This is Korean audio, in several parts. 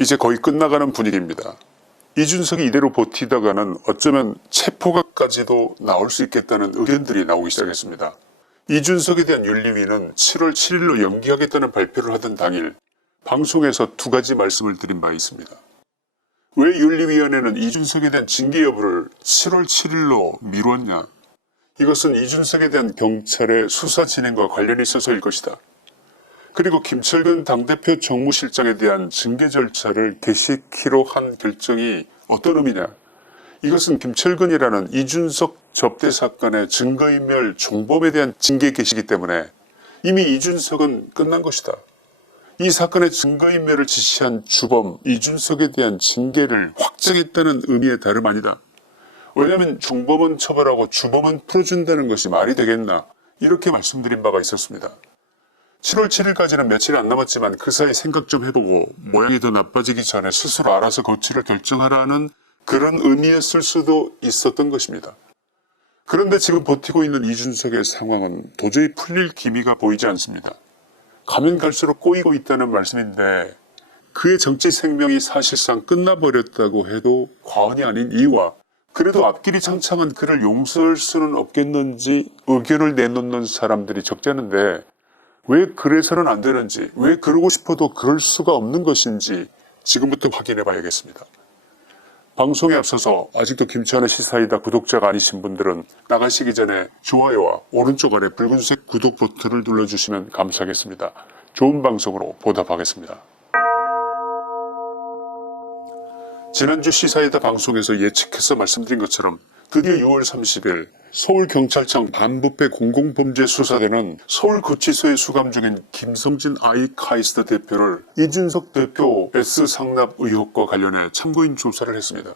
이제 거의 끝나가는 분위기입니다. 이준석이 이대로 버티다가는 어쩌면 체포각까지도 나올 수 있겠다는 의견들이 나오기 시작했습니다. 이준석에 대한 윤리위는 7월 7일로 연기하겠다는 발표를 하던 당일 방송에서 두 가지 말씀을 드린 바 있습니다. 왜 윤리위원회는 이준석에 대한 징계 여부를 7월 7일로 미뤘냐? 이것은 이준석에 대한 경찰의 수사 진행과 관련이 있어서일 것이다. 그리고 김철근 당대표 정무실장에 대한 징계 절차를 개시키로 한 결정이 어떤 의미냐? 이것은 김철근이라는 이준석 접대 사건의 증거인멸 종범에 대한 징계 개시이기 때문에 이미 이준석은 끝난 것이다. 이 사건의 증거인멸을 지시한 주범 이준석에 대한 징계를 확정했다는 의미의 다름 아니다. 왜냐하면 종범은 처벌하고 주범은 풀어준다는 것이 말이 되겠나? 이렇게 말씀드린 바가 있었습니다. 7월 7일까지는 며칠이 안 남았지만 그 사이 생각 좀 해보고 모양이 더 나빠지기 전에 스스로 알아서 거취를 결정하라는 그런 의미였을 수도 있었던 것입니다. 그런데 지금 버티고 있는 이준석의 상황은 도저히 풀릴 기미가 보이지 않습니다. 가면 갈수록 꼬이고 있다는 말씀인데 그의 정치 생명이 사실상 끝나버렸다고 해도 과언이 아닌 이유와 그래도 앞길이 창창한 그를 용서할 수는 없겠는지 의견을 내놓는 사람들이 적지 않은데 왜 그래서는 안 되는지, 왜 그러고 싶어도 그럴 수가 없는 것인지 지금부터 확인해 봐야겠습니다. 방송에 앞서서 아직도 김치환의 시사이다 구독자가 아니신 분들은 나가시기 전에 좋아요와 오른쪽 아래 붉은색 구독 버튼을 눌러주시면 감사하겠습니다. 좋은 방송으로 보답하겠습니다. 지난주 시사이다 방송에서 예측해서 말씀드린 것처럼 드디어 6월 30일 서울경찰청 반부패 공공범죄수사대는 서울구치소에 수감 중인 김성진 아이카이스트 대표를 이준석 대표 S상납 의혹과 관련해 참고인 조사를 했습니다.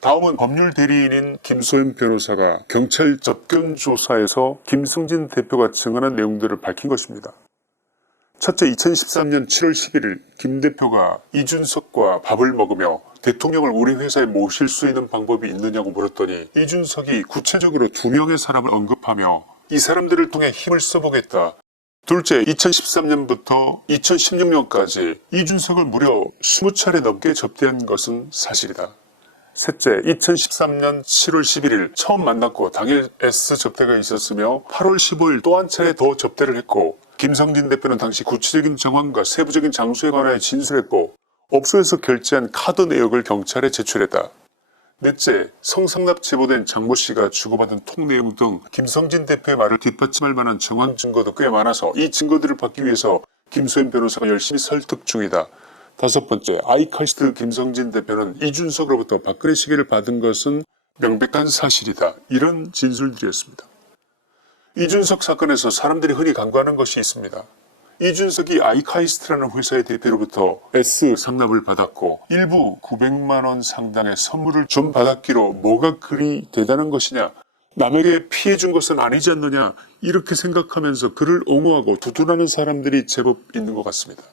다음은 법률 대리인인 김소연 변호사가 경찰 접견 조사에서 김성진 대표가 증언한 내용들을 밝힌 것입니다. 첫째, 2013년 7월 11일 김 대표가 이준석과 밥을 먹으며 대통령을 우리 회사에 모실 수 있는 방법이 있느냐고 물었더니 이준석이 구체적으로 2명의 사람을 언급하며 이 사람들을 통해 힘을 써보겠다. 둘째, 2013년부터 2016년까지 이준석을 무려 20차례 넘게 접대한 것은 사실이다. 셋째, 2013년 7월 11일 처음 만났고 당일 S 접대가 있었으며 8월 15일 또 한 차례 더 접대를 했고 김성진 대표는 당시 구체적인 정황과 세부적인 장소에 관하여 진술했고 업소에서 결제한 카드 내역을 경찰에 제출했다. 넷째, 성상납 제보된 장모 씨가 주고받은 통 내용 등 김성진 대표의 말을 뒷받침할 만한 정황 증거도 꽤 많아서 이 증거들을 받기 위해서 김소연 변호사가 열심히 설득 중이다. 다섯 번째, 아이카이스트 김성진 대표는 이준석으로부터 박근혜 시계를 받은 것은 명백한 사실이다. 이런 진술들이었습니다. 이준석 사건에서 사람들이 흔히 간과하는 것이 있습니다. 이준석이 아이카이스트라는 회사의 대표로부터 S 상납을 받았고 일부 900만 원 상당의 선물을 좀 받았기로 뭐가 그리 대단한 것이냐, 남에게 피해 준 것은 아니지 않느냐 이렇게 생각하면서 그를 옹호하고 두둔하는 사람들이 제법 있는 것 같습니다.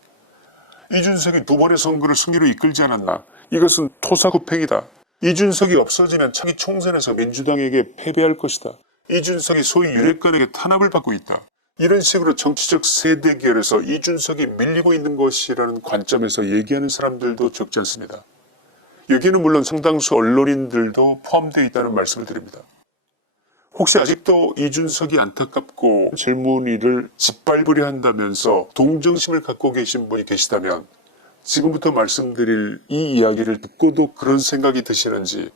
이준석이 2번의 선거를 승리로 이끌지 않았나? 이것은 토사구팽이다. 이준석이 없어지면 차기 총선에서 민주당에게 패배할 것이다. 이준석이 소위 유력관에게 탄압을 받고 있다. 이런 식으로 정치적 세대결에서 이준석이 밀리고 있는 것이라는 관점에서 얘기하는 사람들도 적지 않습니다. 여기에는 물론 상당수 언론인들도 포함되어 있다는 말씀을 드립니다. 혹시 아직도 이준석이 안타깝고 젊은이를 짓밟으려 한다면서 동정심을 갖고 계신 분이 계시다면 지금부터 말씀드릴 이 이야기를 듣고도 그런 생각이 드시는지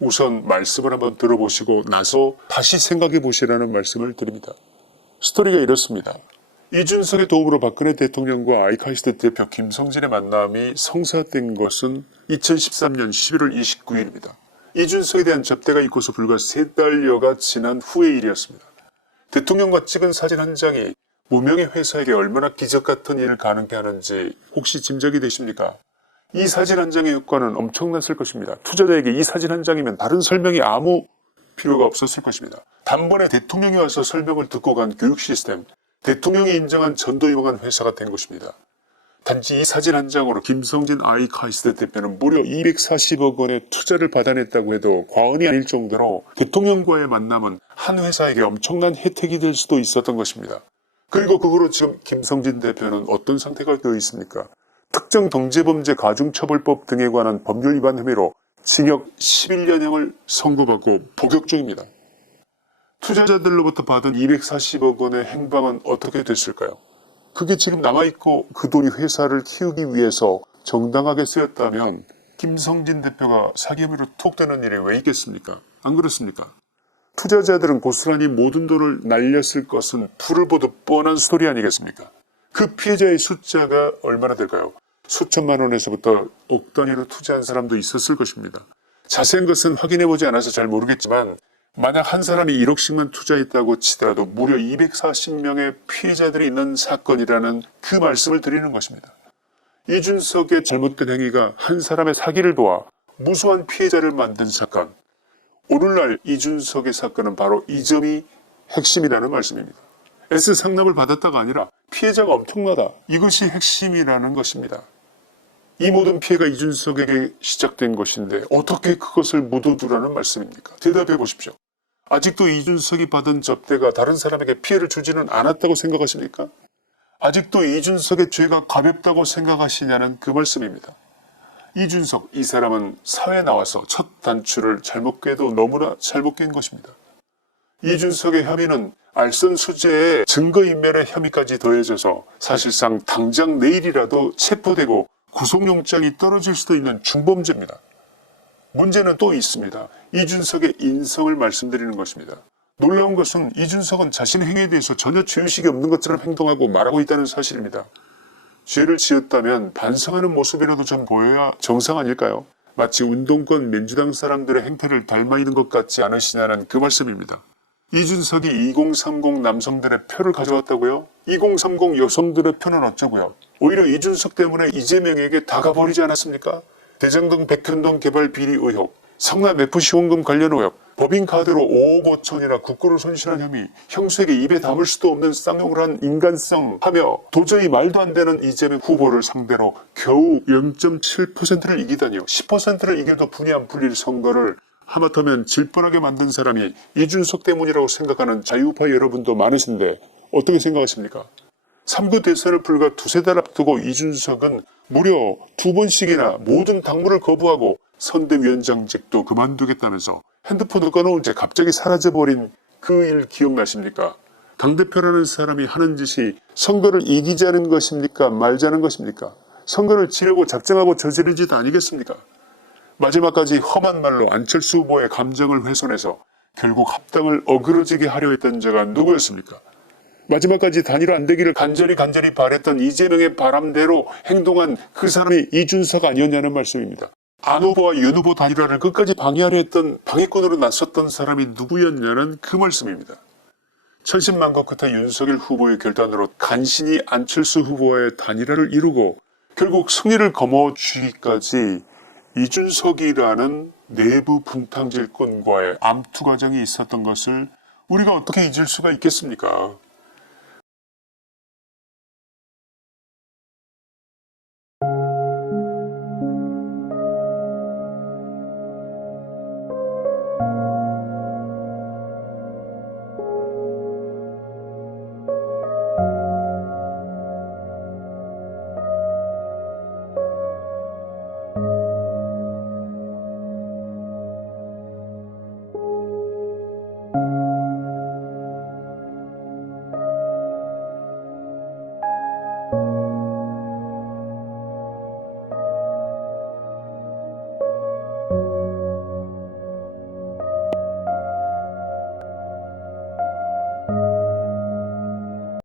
우선 말씀을 한번 들어보시고 나서 다시 생각해 보시라는 말씀을 드립니다. 스토리가 이렇습니다. 이준석의 도움으로 박근혜 대통령과 아이카이스트 대표 김성진의 만남이 성사된 것은 2013년 11월 29일입니다. 이준석에 대한 접대가 있고서 불과 3달여가 지난 후의 일이었습니다. 대통령과 찍은 사진 한 장이 무명의 회사에게 얼마나 기적 같은 일을 가능케 하는지 혹시 짐작이 되십니까? 이 사진 한 장의 효과는 엄청났을 것입니다. 투자자에게 이 사진 한 장이면 다른 설명이 아무 필요가 없었을 것입니다. 단번에 대통령이 와서 설명을 듣고 간 교육 시스템, 대통령이 인정한 전도유망한 회사가 된 것입니다. 단지 이 사진 한 장으로 김성진 아이카이스트 대표는 무려 240억 원의 투자를 받아냈다고 해도 과언이 아닐 정도로 대통령과의 만남은 한 회사에게 엄청난 혜택이 될 수도 있었던 것입니다. 그리고 그 후로 지금 김성진 대표는 어떤 상태가 되어 있습니까? 특정 경제범죄 가중처벌법 등에 관한 법률 위반 혐의로 징역 11년형을 선고받고 복역 중입니다. 투자자들로부터 받은 240억 원의 행방은 어떻게 됐을까요? 그게 지금 남아있고 그 돈이 회사를 키우기 위해서 정당하게 쓰였다면 김성진 대표가 사기 혐의로 투옥되는 일이 왜 있겠습니까? 안 그렇습니까? 투자자들은 고스란히 모든 돈을 날렸을 것은 불을 보듯 뻔한 스토리 아니겠습니까? 그 피해자의 숫자가 얼마나 될까요? 수천만 원에서부터 억 단위로 투자한 사람도 있었을 것입니다. 자세한 것은 확인해보지 않아서 잘 모르겠지만 만약 한 사람이 1억씩만 투자했다고 치더라도 무려 240명의 피해자들이 있는 사건이라는 그 말씀을 드리는 것입니다. 이준석의 잘못된 행위가 한 사람의 사기를 도와 무수한 피해자를 만든 사건. 오늘날 이준석의 사건은 바로 이 점이 핵심이라는 말씀입니다. S상납을 받았다가 아니라 피해자가 엄청나다. 이것이 핵심이라는 것입니다. 이 모든 피해가 이준석에게 시작된 것인데 어떻게 그것을 묻어두라는 말씀입니까? 대답해 보십시오. 아직도 이준석이 받은 접대가 다른 사람에게 피해를 주지는 않았다고 생각하십니까? 아직도 이준석의 죄가 가볍다고 생각하시냐는 그 말씀입니다. 이준석, 이 사람은 사회에 나와서 첫 단추를 잘못 꿰도 너무나 잘못 깬 것입니다. 이준석의 혐의는 알선수재에 증거인멸의 혐의까지 더해져서 사실상 당장 내일이라도 체포되고 구속영장이 떨어질 수도 있는 중범죄입니다. 문제는 또 있습니다. 이준석의 인성을 말씀드리는 것입니다. 놀라운 것은 이준석은 자신의 행위에 대해서 전혀 죄의식이 없는 것처럼 행동하고 말하고 있다는 사실입니다. 죄를 지었다면 반성하는 모습이라도 좀 보여야 정상 아닐까요? 마치 운동권 민주당 사람들의 행태를 닮아 있는 것 같지 않으시냐는 그 말씀입니다. 이준석이 2030 남성들의 표를 가져왔다고요? 2030 여성들의 표는 어쩌고요? 오히려 이준석 때문에 이재명에게 다가버리지 않았습니까? 대장동 백현동 개발 비리 의혹, 성남 FC 후원금 관련 의혹, 법인카드로 5억 5천이나 국고를 손실한 혐의, 형수에게 입에 담을 수도 없는 쌍욕을 한 인간성 하며 도저히 말도 안 되는 이재명 후보를 상대로 겨우 0.7%를 이기다니요. 10%를 이겨도 분이 안 풀릴 선거를 하마터면 질 뻔하게 만든 사람이 이준석 때문이라고 생각하는 자유파 여러분도 많으신데 어떻게 생각하십니까? 3구 대선을 불과 두세 달 앞두고 이준석은 무려 2번씩이나 모든 당무를 거부하고 선대위원장직도 그만두겠다면서 핸드폰을 꺼놓은 채 갑자기 사라져버린 그 일 기억나십니까? 당대표라는 사람이 하는 짓이 선거를 이기자는 것입니까? 말자는 것입니까? 선거를 지려고 작정하고 저지른 짓 아니겠습니까? 마지막까지 험한 말로 안철수 후보의 감정을 훼손해서 결국 합당을 어그러지게 하려 했던 자가 누구였습니까? 마지막까지 단일화 안 되기를 간절히 바랬던 이재명의 바람대로 행동한 그 사람이 이준석 아니었냐는 말씀입니다. 안 후보와 윤 후보 단일화를 끝까지 방해하려 했던 방해꾼으로 나섰던 사람이 누구였냐는 그 말씀입니다. 천신만고 끝에 윤석열 후보의 결단으로 간신히 안철수 후보와의 단일화를 이루고 결국 승리를 거머쥐기까지 이준석이라는 내부 분탕질꾼과의 암투 과정이 있었던 것을 우리가 어떻게 잊을 수가 있겠습니까?